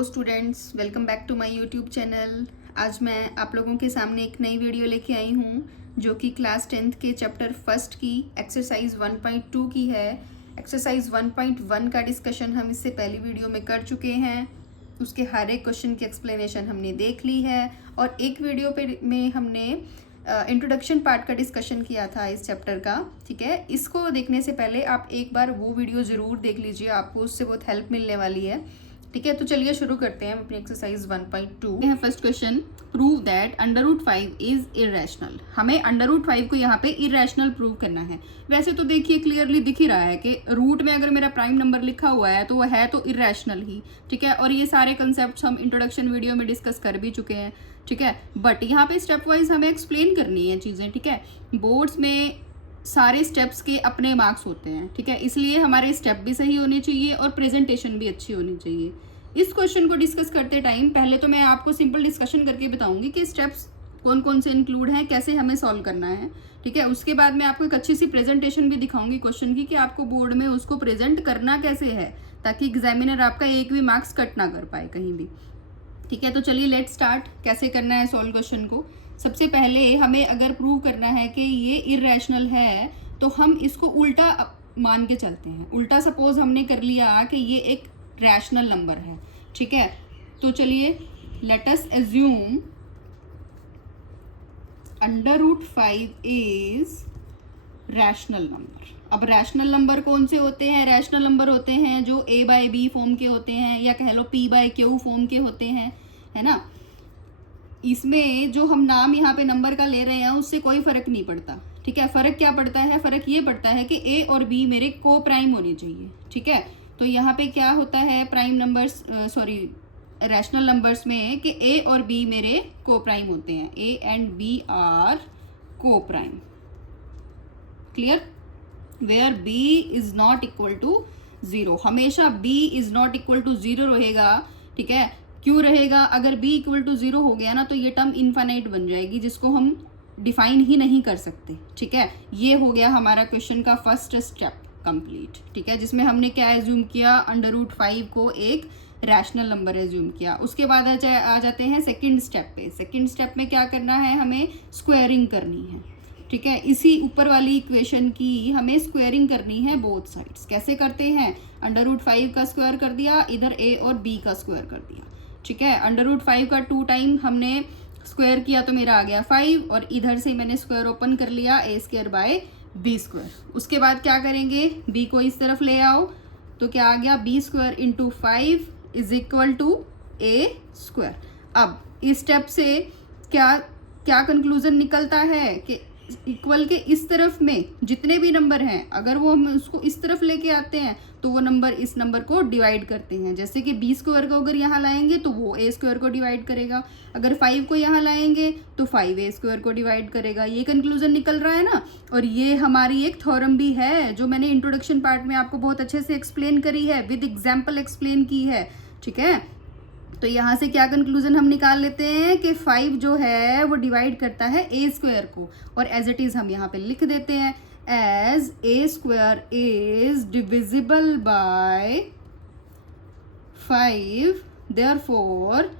Hello students, welcome back to my YouTube channel. आज मैं आप लोगों के सामने एक नई वीडियो लेके आई हूँ जो कि क्लास 10th के चैप्टर फर्स्ट की एक्सरसाइज 1.2 की है। एक्सरसाइज 1.1 का डिस्कशन हम इससे पहली वीडियो में कर चुके हैं। उसके हर एक क्वेश्चन की एक्सप्लेनेशन हमने देख ली है और एक वीडियो पे में हमने इंट्रोडक्शन पार्ट का डिस्कशन किया था इस चैप्टर का। ठीक है, इसको देखने से पहले आप एक बार वो वीडियो ज़रूर देख लीजिए, आपको उससे बहुत हेल्प मिलने वाली है। ठीक है, तो चलिए शुरू करते हैं अपनी exercise 1.2। First question, prove that √5 is irrational. हमें √5 को यहाँ पे इरेशनल प्रूव करना है। वैसे तो देखिए क्लियरली दिख ही रहा है कि रूट में अगर मेरा प्राइम नंबर लिखा हुआ है तो वह है तो इरेशनल ही। ठीक है, और ये सारे कंसेप्ट हम इंट्रोडक्शन वीडियो में डिस्कस कर भी चुके हैं। ठीक है, बट यहाँ पे स्टेप वाइज हमें एक्सप्लेन करनी है चीज़ें। ठीक है, बोर्ड्स में सारे स्टेप्स के अपने मार्क्स होते हैं। ठीक है, इसलिए हमारे स्टेप भी सही होने चाहिए और प्रेजेंटेशन भी अच्छी होनी चाहिए। इस क्वेश्चन को डिस्कस करते टाइम पहले तो मैं आपको सिंपल डिस्कशन करके बताऊंगी कि स्टेप्स कौन कौन से इंक्लूड हैं, कैसे हमें सॉल्व करना है। ठीक है, उसके बाद मैं आपको एक अच्छी सी प्रेजेंटेशन भी दिखाऊंगी क्वेश्चन की कि आपको बोर्ड में उसको प्रेजेंट करना कैसे है, ताकि एग्जामिनर आपका एक भी मार्क्स कट ना कर पाए कहीं भी। ठीक है, तो चलिए लेट स्टार्ट। कैसे करना है सॉल्व क्वेश्चन को। सबसे पहले हमें अगर प्रूव करना है कि ये इरेशनल है तो हम इसको उल्टा मान के चलते हैं। उल्टा सपोज हमने कर लिया कि ये एक रैशनल नंबर है। ठीक है, तो चलिए late us assume √5 is rational number. अब रैशनल नंबर कौन से होते हैं? रैशनल नंबर होते हैं जो a/b फॉर्म के होते हैं या कह लो p/q फॉर्म के होते हैं, है ना। इसमें जो हम नाम यहाँ पे नंबर का ले रहे हैं उससे कोई फर्क नहीं पड़ता। ठीक है, फर्क क्या पड़ता है? फर्क ये पड़ता है कि a और b मेरे को प्राइम होनी चाहिए। ठीक है, तो यहाँ पे क्या होता है प्राइम नंबर्स रैशनल नंबर्स में कि a और b मेरे को प्राइम होते हैं। a and b are coprime. Clear? Where b is not equal to 0। हमेशा b is not equal to 0 रहेगा। ठीक है, क्यों रहेगा? अगर b इक्वल टू 0 हो गया ना तो ये टर्म इनफाइनाइट बन जाएगी जिसको हम डिफाइन ही नहीं कर सकते। ठीक है, ये हो गया हमारा क्वेश्चन का फर्स्ट स्टेप कंप्लीट। ठीक है, जिसमें हमने क्या एज्यूम किया? √5 को एक रैशनल नंबर एज्यूम किया। उसके बाद आ जाते हैं सेकंड स्टेप पे। सेकंड स्टेप में क्या करना है? हमें स्क्वायरिंग करनी है। ठीक है, इसी ऊपर वाली इक्वेशन की हमें स्क्वायरिंग करनी है बोथ साइड्स। कैसे करते हैं? √5 का स्क्वायर कर दिया, इधर a और b का स्क्वायर कर दिया। ठीक है, √5 का 2 टाइम हमने स्क्वायर किया तो मेरा आ गया 5 और इधर से मैंने स्क्वायर ओपन कर लिया a²/b²। उसके बाद क्या करेंगे? b को इस तरफ ले आओ तो क्या आ गया? b² × 5 is equal to a²। अब इस स्टेप से क्या क्या कंक्लूजन निकलता है कि इक्वल के इस तरफ में जितने भी नंबर हैं अगर वो हम उसको इस तरफ लेके आते हैं तो वो नंबर इस नंबर को डिवाइड करते हैं। जैसे कि b² को अगर यहाँ लाएंगे तो वो a² को डिवाइड करेगा, अगर 5 को यहाँ लाएंगे तो 5a² को डिवाइड करेगा। ये कंक्लूजन निकल रहा है ना। और ये हमारी एक थ्योरम भी है जो मैंने इंट्रोडक्शन पार्ट में आपको बहुत अच्छे से एक्सप्लेन करी है, विद एग्जाम्पल एक्सप्लेन की है। ठीक है, तो यहाँ से क्या कंक्लूजन हम निकाल लेते हैं कि 5 जो है वो डिवाइड करता है a² को, और एज इट इज़ हम यहाँ पे लिख देते हैं as a² is divisible by 5, therefore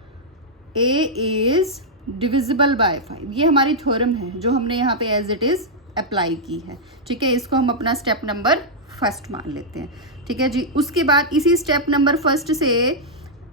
a is divisible by 5। ये हमारी थ्योरम है जो हमने यहाँ पे एज इट इज़ अप्लाई की है। ठीक है, इसको हम अपना स्टेप नंबर फर्स्ट मान लेते हैं। ठीक है जी, उसके बाद इसी स्टेप नंबर फर्स्ट से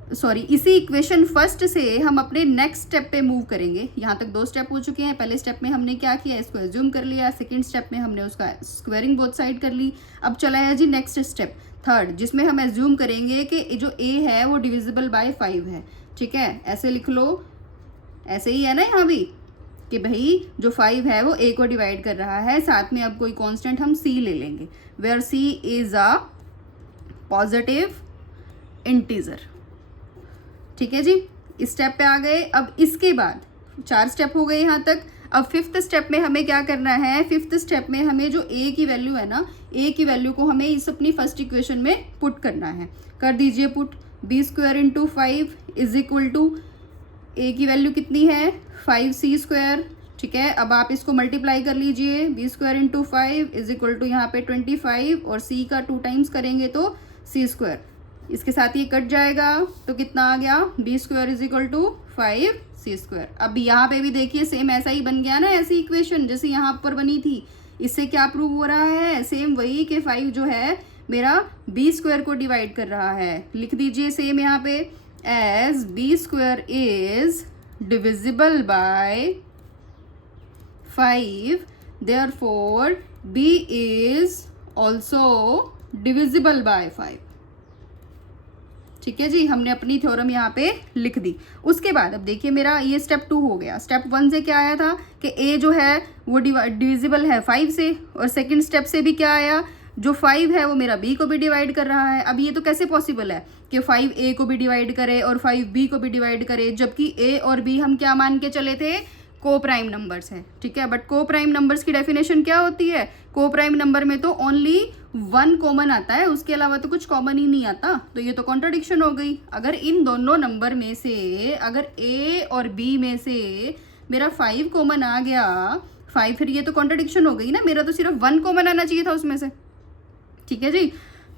इसी इक्वेशन फर्स्ट से हम अपने नेक्स्ट स्टेप पे मूव करेंगे। यहाँ तक 2 स्टेप हो चुके हैं। पहले स्टेप में हमने क्या किया? इसको एज्यूम कर लिया। सेकंड स्टेप में हमने उसका स्क्वायरिंग बोथ साइड कर ली। अब चला है जी नेक्स्ट स्टेप थर्ड, जिसमें हम एज्यूम करेंगे कि जो a है वो डिविजिबल बाय 5 है। ठीक है, ऐसे लिख लो, ऐसे ही है ना यहाँ भी कि भाई जो 5 है वो a को डिवाइड कर रहा है। साथ में अब कोई कॉन्स्टेंट हम c ले लेंगे, where c is a positive integer. ठीक है जी, इस स्टेप पे आ गए। अब इसके बाद 4 स्टेप हो गए यहाँ तक। अब 5th स्टेप में हमें क्या करना है? 5th स्टेप में हमें जो a की वैल्यू है ना, a की वैल्यू को हमें इस अपनी फर्स्ट इक्वेशन में पुट करना है। कर दीजिए put. b² × 5 is equal to a की वैल्यू कितनी है? 5c²। ठीक है, अब आप इसको मल्टीप्लाई कर लीजिए। b² × 5 इज इक्वल टू यहाँ पे 25 और c का 2 टाइम्स करेंगे तो c²। इसके साथ ये कट जाएगा तो कितना आ गया, b square is equal to 5c²। अब यहाँ पे भी देखिए सेम ऐसा ही बन गया ना, ऐसी इक्वेशन जैसे यहाँ पर बनी थी। इससे क्या प्रूव हो रहा है, सेम वही कि 5 जो है मेरा b² को डिवाइड कर रहा है। लिख दीजिए सेम यहाँ पे, as b² is divisible by 5, therefore b is also divisible by 5। ठीक है जी, हमने अपनी थ्योरम यहाँ पे लिख दी। उसके बाद अब देखिए मेरा ये स्टेप 2 हो गया। स्टेप 1 से क्या आया था कि a जो है वो डिविजिबल है 5 से, और सेकंड स्टेप से भी क्या आया, जो 5 है वो मेरा b को भी डिवाइड कर रहा है। अब ये तो कैसे पॉसिबल है कि 5 a को भी डिवाइड करे और 5 b को भी डिवाइड करे, जबकि a और b हम क्या मान के चले थे, को प्राइम नंबर्स है। ठीक है, बट को प्राइम नंबर्स की डेफिनेशन क्या होती है, को प्राइम नंबर में तो ओनली 1 कॉमन आता है, उसके अलावा तो कुछ कॉमन ही नहीं आता। तो ये तो कॉन्ट्रडिक्शन हो गई। अगर इन दोनों नंबर में से, अगर a और b में से मेरा 5 कॉमन आ गया, 5, फिर ये तो कॉन्ट्रडिक्शन हो गई ना, मेरा तो सिर्फ 1 कॉमन आना चाहिए था उसमें से। ठीक है जी,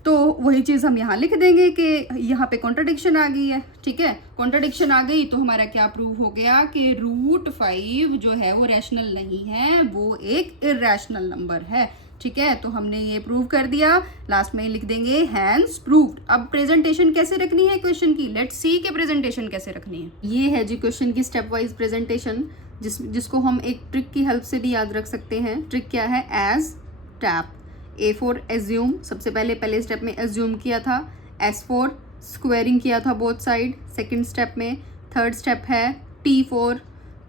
तो वही चीज़ हम यहाँ लिख देंगे कि यहाँ पे कॉन्ट्रडिक्शन आ गई है। ठीक है, कॉन्ट्रडिक्शन आ गई तो हमारा क्या प्रूव हो गया कि √5 जो है वो रैशनल नहीं है, वो एक इरैशनल नंबर है। ठीक है, तो हमने ये प्रूव कर दिया। लास्ट में लिख देंगे हैंस प्रूव्ड। अब प्रेजेंटेशन कैसे रखनी है क्वेश्चन की, लेट्स सी के प्रेजेंटेशन कैसे रखनी है। ये है जी क्वेश्चन की स्टेप वाइज प्रेजेंटेशन, जिसको हम एक ट्रिक की हेल्प से भी याद रख सकते हैं। ट्रिक क्या है, एज टैप। A4 एज्यूम, सबसे पहले स्टेप में एज्यूम किया था। S4 स्क्वायरिंग किया था बोथ साइड सेकंड स्टेप में। थर्ड स्टेप है T4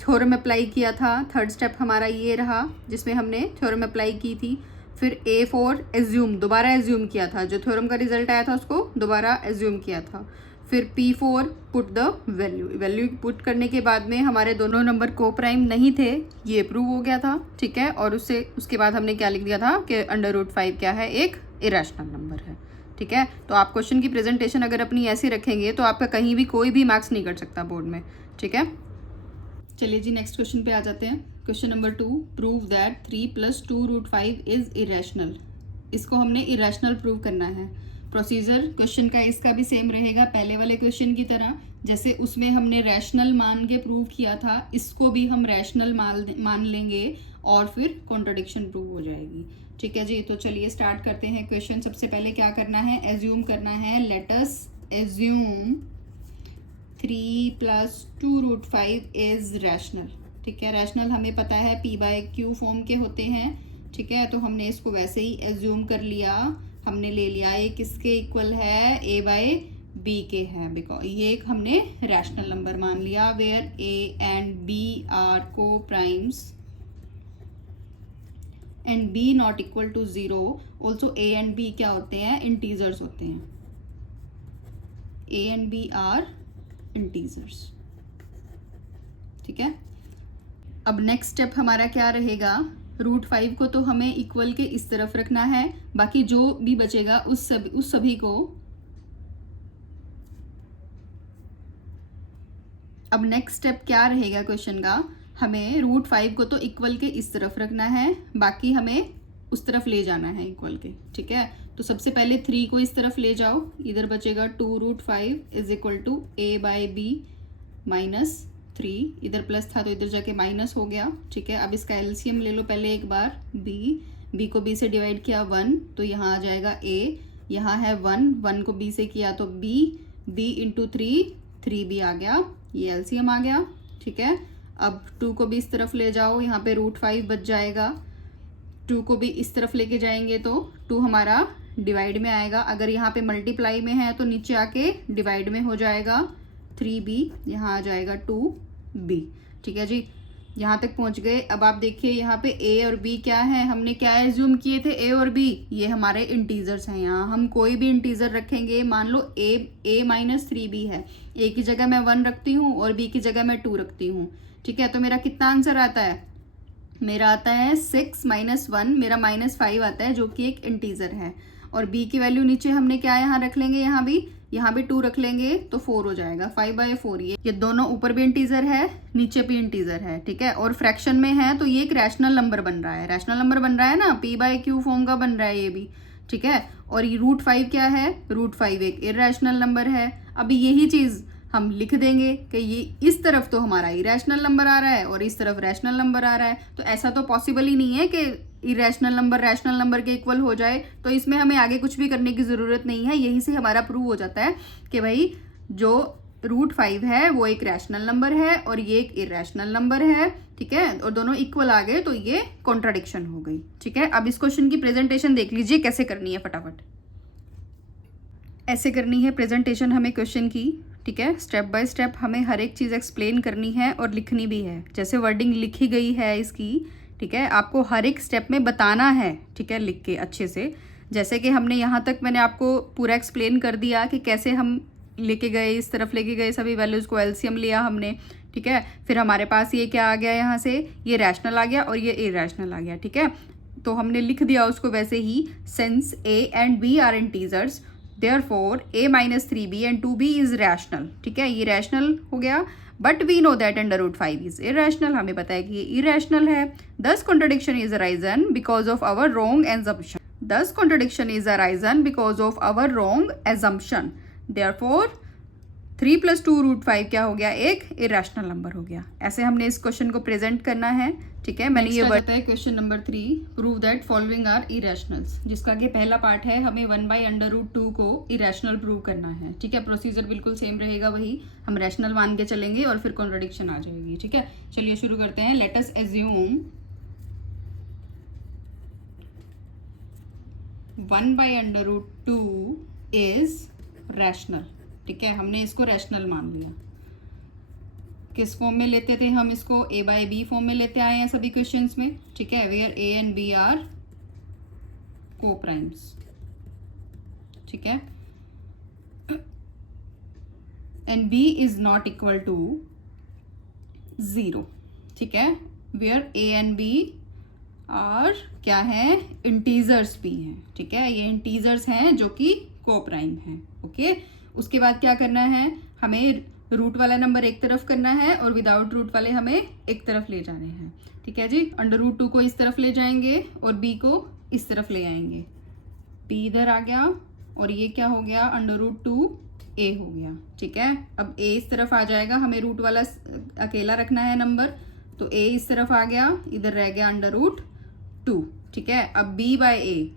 थ्योरम अप्लाई किया था। थर्ड स्टेप हमारा ये रहा जिसमें हमने थ्योरम अप्लाई की थी। फिर A4 एज्यूम, दोबारा एज्यूम किया था, जो थ्योरम का रिजल्ट आया था उसको दोबारा एज्यूम किया था। फिर P4 put the value put करने के बाद में हमारे दोनों नंबर को प्राइम नहीं थे, ये प्रूव हो गया था। ठीक है, और उसके बाद हमने क्या लिख दिया था कि √5 क्या है, एक इरैशनल नंबर है। ठीक है, तो आप क्वेश्चन की प्रेजेंटेशन अगर अपनी ऐसी रखेंगे तो आपका कहीं भी कोई भी मार्क्स नहीं कट सकता बोर्ड में। ठीक है, चलिए जी नेक्स्ट क्वेश्चन पे आ जाते हैं। Question number 2, prove that 3 + 2√5 is irrational. इसको हमने इरैशनल प्रूव करना है। प्रोसीजर क्वेश्चन का इसका भी सेम रहेगा पहले वाले क्वेश्चन की तरह, जैसे उसमें हमने रैशनल मान के प्रूव किया था, इसको भी हम रैशनल मान लेंगे और फिर कॉन्ट्रडिक्शन प्रूव हो जाएगी। ठीक है जी, तो चलिए स्टार्ट करते हैं क्वेश्चन। सबसे पहले क्या करना है, एज्यूम करना है। Let us assume 3 + 2√5 is rational. ठीक है, रैशनल हमें पता है p/q फॉर्म के होते हैं। ठीक है, तो हमने इसको वैसे ही एज्यूम कर लिया। हमने ले लिया ये किसके इक्वल है, a/b के है, बिकॉज ये एक हमने रैशनल नंबर मान लिया where a and b are coprimes and b not equal to 0। Also a and b क्या होते हैं, इंटीजर्स होते हैं। a and b are integers. ठीक है, अब नेक्स्ट स्टेप हमारा क्या रहेगा, √5 को तो हमें इक्वल के इस तरफ रखना है, बाकी जो भी बचेगा उस सभी को। अब नेक्स्ट स्टेप क्या रहेगा क्वेश्चन का, हमें √5 को तो इक्वल के इस तरफ रखना है, बाकी हमें उस तरफ ले जाना है इक्वल के। ठीक है, तो सबसे पहले 3 को इस तरफ ले जाओ, इधर बचेगा 2√5 इज इक्वल टू a/b -3, इधर प्लस था तो इधर जाके माइनस हो गया। ठीक है, अब इसका एलसीएम ले लो पहले एक बार। b को b से डिवाइड किया 1 तो यहाँ आ जाएगा a, यहाँ है 1 को b से किया तो b इंटू 3b आ गया, ये एलसीएम आ गया। ठीक है, अब 2 को भी इस तरफ ले जाओ, यहाँ पे √5 बच जाएगा। 2 को भी इस तरफ लेके जाएंगे तो 2 हमारा डिवाइड में आएगा, अगर यहाँ पे मल्टीप्लाई में है तो नीचे आके डिवाइड में हो जाएगा। 3b यहाँ आ जाएगा 2b। ठीक है जी, यहाँ तक पहुँच गए। अब आप देखिए यहाँ पे a और b क्या है, हमने क्या एज्यूम किए थे, a और b ये हमारे इंटीजर्स हैं। यहाँ हम कोई भी इंटीजर रखेंगे, मान लो a -3b है, a की जगह मैं 1 रखती हूँ और b की जगह मैं 2 रखती हूँ। ठीक है, तो मेरा कितना आंसर आता है, मेरा आता है 6 - 1, मेरा -5 आता है जो कि एक इंटीजर है। और b की वैल्यू नीचे हमने क्या यहाँ रख लेंगे, यहाँ भी 2 रख लेंगे तो 4 हो जाएगा, 5/4। ये दोनों ऊपर भी इंटीजर है, नीचे भी इंटीजर है। ठीक है, और फ्रैक्शन में है तो ये एक रैशनल नंबर बन रहा है। रैशनल नंबर बन रहा है ना, p/q फॉर्म का बन रहा है ये भी। ठीक है। और ये √5 क्या है, √5 एक इरेशनल नंबर है। अभी यही चीज़ हम लिख देंगे कि ये इस तरफ तो हमारा इरेशनल नंबर आ रहा है और इस तरफ रैशनल नंबर आ रहा है, तो ऐसा तो पॉसिबल ही नहीं है कि इरेशनल नंबर रैशनल नंबर के इक्वल हो जाए। तो इसमें हमें आगे कुछ भी करने की ज़रूरत नहीं है, यहीं से हमारा प्रूव हो जाता है कि भाई जो √5 है वो एक रैशनल नंबर है और ये एक इरेशनल नंबर है, ठीक है। और दोनों इक्वल आ गए तो ये कॉन्ट्राडिक्शन हो गई, ठीक है। अब इस क्वेश्चन की प्रेजेंटेशन देख लीजिए कैसे करनी है, फटाफट ऐसे करनी है प्रेजेंटेशन हमें क्वेश्चन की, ठीक है। स्टेप बाय स्टेप हमें हर एक चीज़ एक्सप्लेन करनी है और लिखनी भी है, जैसे वर्डिंग लिखी गई है इसकी, ठीक है। आपको हर एक स्टेप में बताना है, ठीक है, लिख के अच्छे से। जैसे कि हमने यहाँ तक मैंने आपको पूरा एक्सप्लेन कर दिया कि कैसे हम लेके गए, इस तरफ लेके गए सभी वैल्यूज़ को, एलसीएम लिया हमने, ठीक है। फिर हमारे पास ये क्या आ गया, यहाँ से ये रैशनल आ गया और ये इरेशनल आ गया, ठीक है। तो हमने लिख दिया उसको वैसे ही, since a and b are integers therefore a minus 3b and 2b is rational, ठीक है। ये रैशनल हो गया, but we know that √5 is irrational, हमें पता है कि ये irrational है। thus contradiction is arisen because of our wrong assumption, thus contradiction is arisen because of our wrong assumption, therefore 3 + 2 √5 क्या हो गया, एक इरेशनल नंबर हो गया। ऐसे हमने इस क्वेश्चन को प्रेजेंट करना है, ठीक है। मैंने ये बताया है question number 3, prove that following are irrationals, जिसका कि पहला पार्ट है, हमें 1/√2 को इरेशनल प्रूव करना है, ठीक है। प्रोसीजर बिल्कुल सेम रहेगा, वही हम रैशनल मान के चलेंगे और फिर कॉन्ट्रडिक्शन आ जाएगी, ठीक है। चलिए शुरू करते हैं। Late us assume 1/√2 is rational, ठीक है। हमने इसको रैशनल मान लिया। किस फॉर्म में लेते थे हम इसको, a/b फॉर्म में लेते आए हैं सभी क्वेश्चंस में, ठीक है, where a and b are coprimes, ठीक है, and b is not equal to 0, ठीक है, where a and b are क्या है, इंटीजर्स भी हैं, ठीक है। ये इंटीजर्स हैं जो कि को-प्राइम हैं, ओके। उसके बाद क्या करना है, हमें रूट वाला नंबर एक तरफ करना है और विदाउट रूट वाले हमें एक तरफ ले जाने हैं, ठीक है जी। √2 को इस तरफ ले जाएंगे और b को इस तरफ ले आएंगे, b इधर आ गया और ये क्या हो गया, √2a हो गया, ठीक है। अब a इस तरफ आ जाएगा, हमें रूट वाला अकेला रखना है नंबर, तो a इस तरफ आ गया, इधर रह गया √2, ठीक है। अब b/a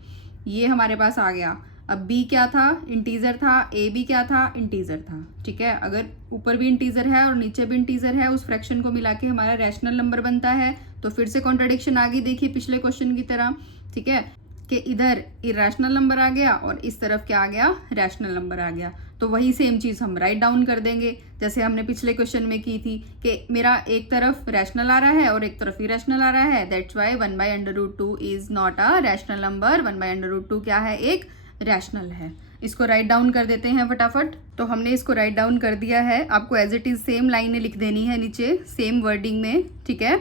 ये हमारे पास आ गया। अब b क्या था, इंटीजर था, a भी क्या था, इंटीजर था, ठीक है। अगर ऊपर भी इंटीजर है और नीचे भी इंटीजर है, उस फ्रैक्शन को मिला के हमारा रैशनल नंबर बनता है। तो फिर से कॉन्ट्रडिक्शन आ गई, देखिए पिछले क्वेश्चन की तरह, ठीक है, कि इधर इरेशनल नंबर आ गया और इस तरफ क्या आ गया, रैशनल नंबर आ गया। तो वही सेम चीज़ हम राइट डाउन कर देंगे, जैसे हमने पिछले क्वेश्चन में की थी कि मेरा एक तरफ रैशनल आ रहा है और एक तरफ इरेशनल आ रहा है, that's why 1/√2 is not a rational number, 1/√2 क्या है, एक रैशनल है। इसको राइट डाउन कर देते हैं फटाफट। तो हमने इसको राइट डाउन कर दिया है, आपको एज इट इज सेम लाइनें लिख देनी है नीचे, सेम वर्डिंग में, ठीक है।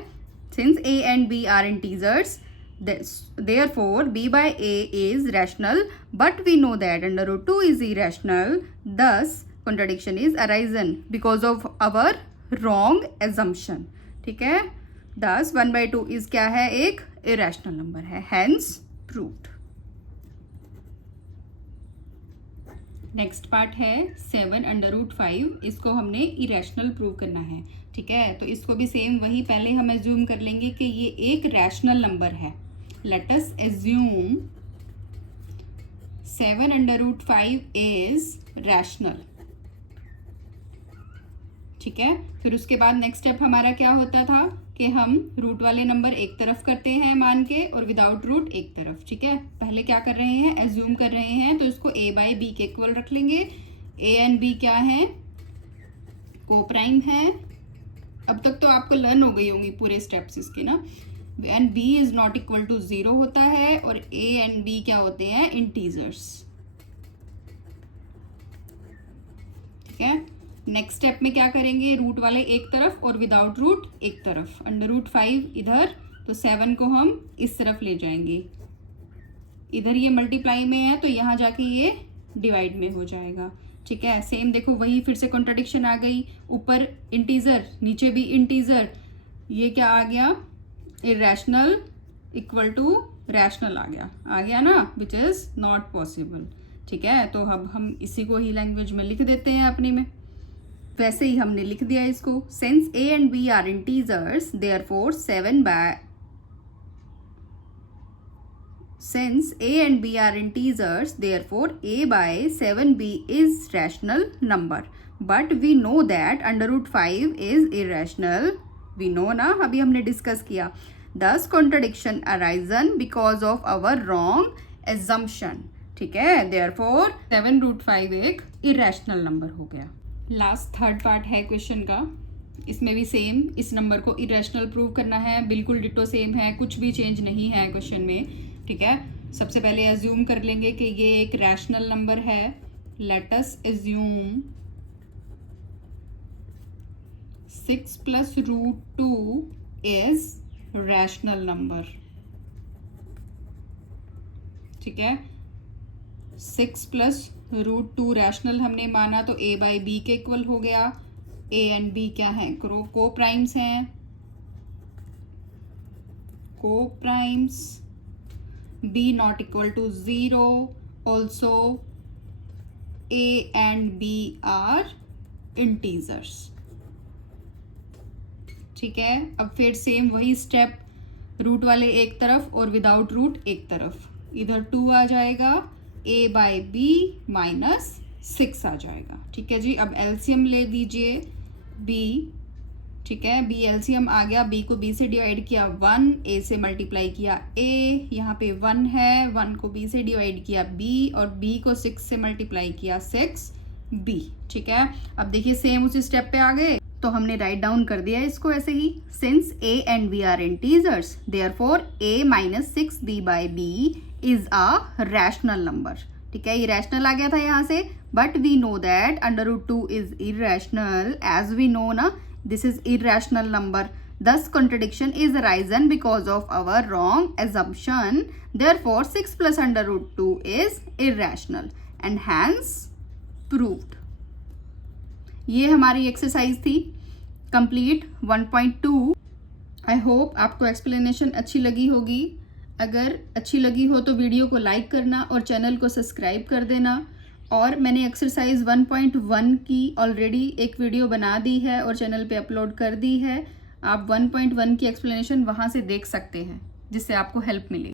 Since a and b are integers, therefore b/a is rational, but we know that √2 is irrational, thus contradiction is arisen because of our wrong assumption, ठीक है। thus 1/2 is क्या है, एक irrational number है, hence proved। Next part है 7/5, इसको हमने irrational prove करना है, ठीक है। तो इसको भी सेम वही, पहले हम एज्यूम कर लेंगे कि ये एक रैशनल नंबर है। Let us assume 7/5 is rational, ठीक है। फिर उसके बाद नेक्स्ट स्टेप हमारा क्या होता था कि हम रूट वाले नंबर एक तरफ करते हैं मान के और विदाउट रूट एक तरफ, ठीक है। पहले क्या कर रहे हैं, एज्यूम कर रहे हैं, तो इसको a/b के इक्वल रख लेंगे। a and b क्या है, को-प्राइम है। अब तक तो आपको लर्न हो गई होंगी पूरे स्टेप्स इसके ना। And b is not equal to 0 होता है और a and b क्या होते हैं, इंटीजर्स, ठीक है। नेक्स्ट स्टेप में क्या करेंगे, रूट वाले एक तरफ और विदाउट रूट एक तरफ, √5 इधर, तो 7 को हम इस तरफ ले जाएंगे, इधर ये मल्टीप्लाई में है तो यहाँ जाके ये डिवाइड में हो जाएगा, ठीक है। सेम देखो वही फिर से कॉन्ट्रडिक्शन आ गई, ऊपर इंटीजर नीचे भी इंटीजर, ये क्या आ गया, इरेशनल इक्वल टू रैशनल आ गया ना, विच इज़ नॉट पॉसिबल। ठीक है, तो अब हम इसी को ही लैंग्वेज में लिख देते हैं अपनी में। वैसे ही हमने लिख दिया इसको। Since a and b are integers, therefore a by 7b is rational number. But we know that under root 5 is irrational. We know ना, अभी हमने डिस्कस किया। Thus contradiction arisen because of our wrong assumption. ठीक है, therefore 7 root 5 एक irrational number हो गया। Last third part है क्वेश्चन का। इसमें भी सेम, इस नंबर को इरेशनल प्रूव करना है। बिल्कुल डिटो सेम है, कुछ भी चेंज नहीं है क्वेश्चन में। ठीक है, सबसे पहले एज्यूम कर लेंगे कि ये एक रैशनल नंबर है। Let us assume 6 plus root 2 is rational number. ठीक है, 6 प्लस रूट 2 रैशनल हमने माना तो a बाई बी के इक्वल हो गया। a एंड b क्या है, को प्राइम्स हैं, coprimes. b not equal to 0, also a and b are integers. ठीक है, अब फिर सेम वही स्टेप, रूट वाले एक तरफ और विदाउट रूट एक तरफ। इधर 2 आ जाएगा, a बाई बी माइनस 6 आ जाएगा। ठीक है जी, अब एलसीएम ले दीजिए b। ठीक है, b एलसीएम आ गया, b को b से डिवाइड किया 1, a से मल्टीप्लाई किया a, यहाँ पे 1 है, 1 को b से डिवाइड किया b और b को 6 से मल्टीप्लाई किया 6b। ठीक है, अब देखिए सेम उसी स्टेप पे आ गए, तो हमने राइट डाउन कर दिया इसको ऐसे ही। Since a and b are integers, therefore a minus 6b by b is a rational number. ठीक है, ये रैशनल आ गया था यहाँ से, but we know that under root 2 is irrational. As we know ना, this is irrational number. Thus contradiction is arisen because of our wrong assumption. Therefore 6 plus under root 2 is irrational and hence proved. ये हमारी exercise थी complete 1.2। I hope आपको explanation अच्छी लगी होगी। अगर अच्छी लगी हो तो वीडियो को लाइक करना और चैनल को सब्सक्राइब कर देना। और मैंने एक्सरसाइज 1.1 की ऑलरेडी एक वीडियो बना दी है और चैनल पे अपलोड कर दी है। आप 1.1 की एक्सप्लेनेशन वहाँ से देख सकते हैं, जिससे आपको हेल्प मिलेगी।